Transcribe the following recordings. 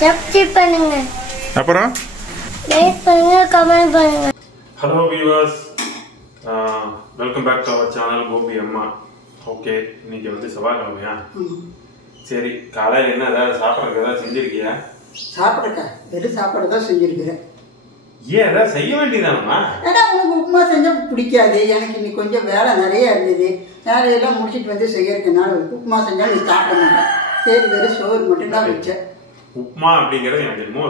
Subscribe பண்ணுங்க. அப்புறம் like பண்ணுங்க, கமெண்ட் பண்ணுங்க. Hello viewers, welcome back to our channel Gopi Amma. Okay, இன்னைக்கு வந்து செவ்வாய்க்கிழமையா? சரி, காலையில் என்ன ஏதாவது சாப்பிட்றதுக்கு ஏதாவது செஞ்சிருக்கியா? சாப்பிட்றக்கா வெறும் சாப்பாடு தான் செஞ்சிருக்கிறேன். ஏன் ஏதாவது செய்ய வேண்டியதானம்மா? ஏன்னா உனக்கு உப்புமா செஞ்சால் பிடிக்காது. எனக்கு இன்னைக்கு கொஞ்சம் வேலை நிறைய இருந்தது. வேலையெல்லாம் முடிச்சுட்டு வந்து செய்யறதுனால உப்புமா செஞ்சால் நீ சாப்பிட மாட்டேன். சரி, வெறும் சோறு மட்டும் தான் வச்சேன். உப்புமா அப்படிங்கிறது எனக்கு என்னமோ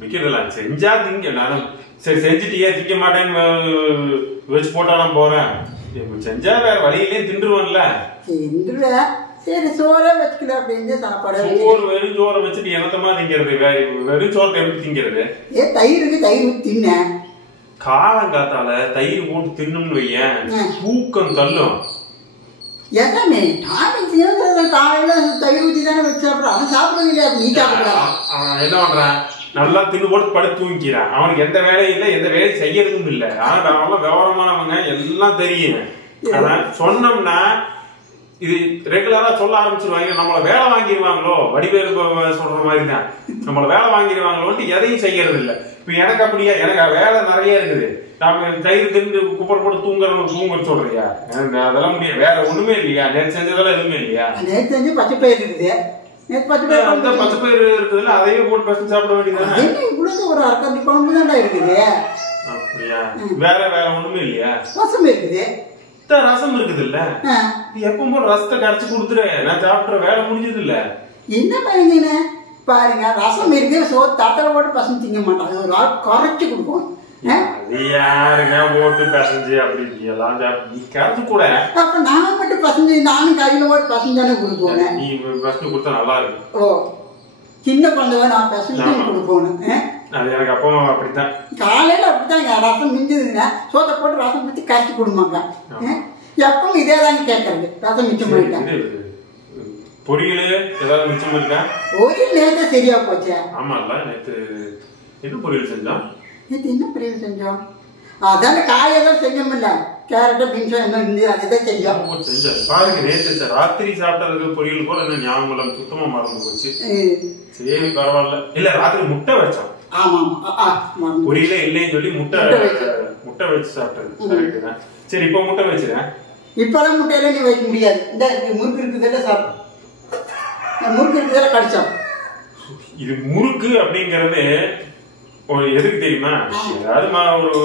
விற்கிறதில்ல. செஞ்சா திங்க, நானும் சரி செஞ்சுட்டியே திங்க மாட்டேன்னு வச்சு போட்டாலும் போறேன். செஞ்சா வேற வழியிலே தின்றுவேன்ல. தின்றுல சரி சோறே வச்சுக்கல அப்படின்னு சாப்பாடு. சோறு வெறும் சோறை வச்சுட்டு என்னத்தமா திங்கிறது? வெறும் சோறை எப்படி திங்கிறது? தயிருக்கு தயிர் ஊற்றி தின்னேன். காலங்காத்தால தயிர் போட்டு தின்னும்னு வையேன், தூக்கம் தள்ளும். எதானே காலையில தயிர் ஊற்றி தானே வச்சு சாப்பிட்றான். அவன் சாப்பிடுறது இல்லையா? நீ சாப்பிடலாம். என்ன பண்றான்? நல்லா தின்னு போட்டு படுத்து தூங்கிக்கிறான். அவனுக்கு எந்த வேலையும் இல்லை, எந்த வேலையும் செய்யறதும் இல்லை. ஆனா அவெல்லாம் விவரமானவங்க, எல்லாம் தெரியும். அதான் சொன்னோம்னா இது ரெகுலரா சொல்ல ஆரம்பிச்சிருவாங்க. நம்மள வேலை வாங்கிடுவாங்களோ, வடிவேலு சொல்ற மாதிரி தான், நம்மள வேலை வாங்கிடுவாங்களோன்ட்டு எதையும் செய்யறது இல்லை. இப்ப எனக்கு அப்படியா? எனக்கு வேலை நிறைய இருக்குது. நாம தயிர் தின்னு குப்பர் போட்டு தூங்க சொல்றியா? அதெல்லாம் முடியாது. வேற ஒண்ணுமே இல்லையா? நேற்று செஞ்சதெல்லாம் எதுவுமே இல்லையா? நேற்று செஞ்சு பச்சை பயிர் இருக்குது. பச்சை பயிர் இருக்குதுல்ல, அதையே போட்டு பசங்க சாப்பிட வேண்டியதானே. இவ்வளவு ஒரு அரைக்கஞ்சி குழம்பு தான்டா இருக்குது. அப்படியா? வேற ஒண்ணுமே இல்லையா? ரசம் இருக்குது. ரசம் இருக்குது இல்ல, எப்பவும் போல ரசத்தை கரைச்சு கொடுத்துரு, நான் சாப்பிட்ற வேலை முடிஞ்சது இல்ல. என்ன பாருங்க பாருங்க, ரசம் இருக்கு. சோறு தட்டல போட்டு பசங்க திங்க மாட்டாங்க. ஒரு ஆள் குறைச்சு கொடுப்போம். அது யாருங்க போட்டு பசஞ்சு அப்படி எல்லாம் நீ கரைச்சு கூட. அப்ப நான் மட்டும் பசஞ்சு, நானும் கையில போட்டு பசங்க தானே கொடுப்போங்க. நீ பசங்க கொடுத்தா நல்லா இருக்கு. ஓ, சின்ன குழந்தை நான் பசங்க கொடுப்போம். அது எனக்கு அப்போ அப்படித்தான். காலையில அப்படித்தாங்க, ரசம் மிஞ்சதுங்க சோத்தை போட்டு ரசம் வச்சு கரைச்சி கொடுமாங்க. எப்பவும் இதே தாங்க கேட்கறது. ரசம் மிச்சம் பண்ணிட்டேன். பொரியல் ஏதாவது மிச்சம் இருக்கா? பொரியல் நேற்று சரியா போச்சு. ஆமால, நேற்று என்ன பொரியல் செஞ்சோம்? நேற்று என்ன பொரியல் செஞ்சோம்? அதான காயெல்லாம் செஞ்சோம்ல, கேரட்டோ பீன்ஸோ என்ன இருந்து அதை செஞ்சோம். பாருங்க, நேற்று ராத்திரி சாப்பிட்டதுக்கு பொரியல் கூட என்ன ஞாபகம் இல்லை, சுத்தமா மறந்து போச்சு. சரி பரவாயில்ல. இல்ல, ராத்திரி முட்டை வச்சோம். பொரியலே இல்லைன்னு சொல்லி முட்டை வச்சு சாப்பிட்டது. சரி, இப்ப முட்டை வச்சுறேன். இப்பெல்லாம் முட்டையில நீ வைக்க முடியாது. இந்த முறுக்கு இருக்குதுல்ல, சாப்பிடும் முறுக்கு இருக்குதுல கடிச்சோம். இது முறுக்கு அப்படிங்கறது எதுக்கு தெரியுமா? ஏதாவது ஒரு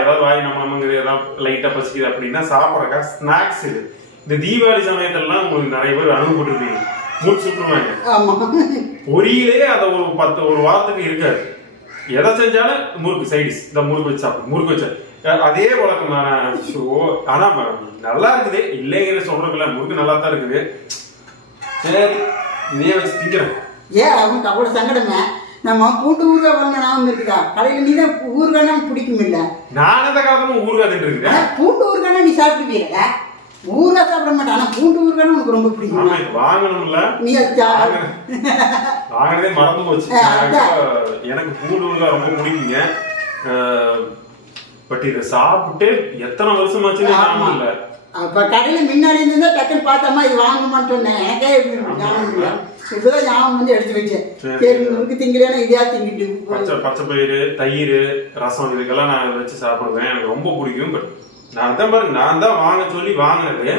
ஏதாவது வாய் நமங்கிறது ஏதாவது லைட்டா பசிக்குது அப்படின்னா சாப்பிட்றக்கா ஸ்நாக்ஸ். இது இந்த தீபாவளி சமயத்திலாம் உங்களுக்கு நிறைய பேர் அனுபவப்பட்டிருப்பீங்க. மூச்சு சுற்றுவாங்க. பொரியலே அதை ஒரு வாரத்துக்கு இருக்காது. எதை செஞ்சாலும் முறுக்கு சைடிஸ், இந்த முறுக்கு வச்சு சாப்பிடும். முறுக்கு வச்சா அதே வழக்கமான ஷோ. ஆனா நல்லா இருக்குது, இல்லைங்கிற சொல்றதுல முறுக்கு நல்லா தான் இருக்குது. சரி, இதே வச்சு திங்கிறேன். ஏன் அவனுக்கு அவ்வளவு சங்கடமே? நம்ம பூண்டு ஊறுகாய் வாங்க நாம இருக்குதா? கடையில நீ தான் ஊறுகாய்னா பிடிக்கும் இல்ல? நான் அந்த காலத்துல ஊறுகாய் தின்றுருக்கேன். பூண்டு ஊறுகாய்னா நீ சாப்பிட்டுவீங்க. ஊறுகாய் சாப்பிட மாட்டேன், ஆனா பூண்டு ஊறுகாய்னா உனக்கு ரொம்ப பிடிக்கும். வாங்கணும்ல, நீ வாங்கினதே மறந்து போச்சு. எனக்கு பூண்டு ஊறுகாய் ரொம்ப பிடிக்குங்க. பட் இதை சாப்பிட்டு எத்தனை வருஷமாச்சுன்னு ஞாபகம் இல்ல. அப்ப கடையில முன்னாடி இருந்தா டக்குன்னு பார்த்தோமா இது வாங்கணுமான்னு சொன்னேன். எனக்கே ஞாபகம் இல்லை. இப்பதான் ஞாபகம் வந்து எடுத்து வச்சேன். சரி, முறுக்கு திங்கலன்னா இதையா திங்கிட்டு. பச்சை பயிறு, தயிர், ரசம் இதுக்கெல்லாம் நான் வச்சு சாப்பிடுவேன். எனக்கு ரொம்ப பிடிக்கும். பட் நான் தான் வாங்க சொல்லி வாங்கினது,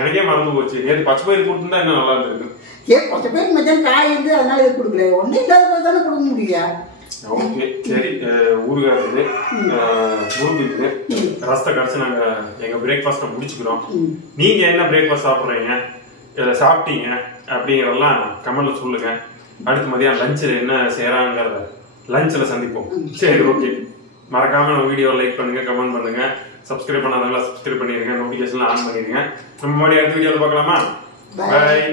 எனக்கே மறந்து போச்சு. நேற்று பச்சை பயிர் கொடுத்துருந்தா இன்னும் நல்லா இருந்திருக்கு. ஏன் பச்சை பயிர் மச்சான் காய் இருந்து அதனால இது கொடுக்கல. ஒன்னும் இல்லாத போது தானே கொடுக்க முடியும். ஓகே, சரி. ஊறுகாய் இருக்குது, முறுக்கு இருக்குது, ரசத்தை கடைசி நாங்க எங்க பிரேக்ஃபாஸ்ட்டை முடிச்சுக்கிறோம். நீங்க என்ன பிரேக்ஃபாஸ்ட் சாப்பிட்றீங்க, சாப்பிட்டீங்க அப்படிங்கிறதெல்லாம் கமெண்ட்ல சொல்லுங்க. அடுத்து மதியம் லஞ்சில் என்ன செய்யறாங்கிறத லஞ்சில் சந்திப்போம். சரி, ஓகே. மறக்காம நம்ம வீடியோ லைக் பண்ணுங்க, கமெண்ட் பண்ணுங்க. சப்ஸ்கிரைப் பண்ணாதவங்களா சப்ஸ்கிரைப் பண்ணிருங்க, நோட்டிபிகேஷன் ஆன் பண்ணிருங்க. நம்ம மறுபடியும் அடுத்த வீடியோவில் பார்க்கலாமா? பாய்.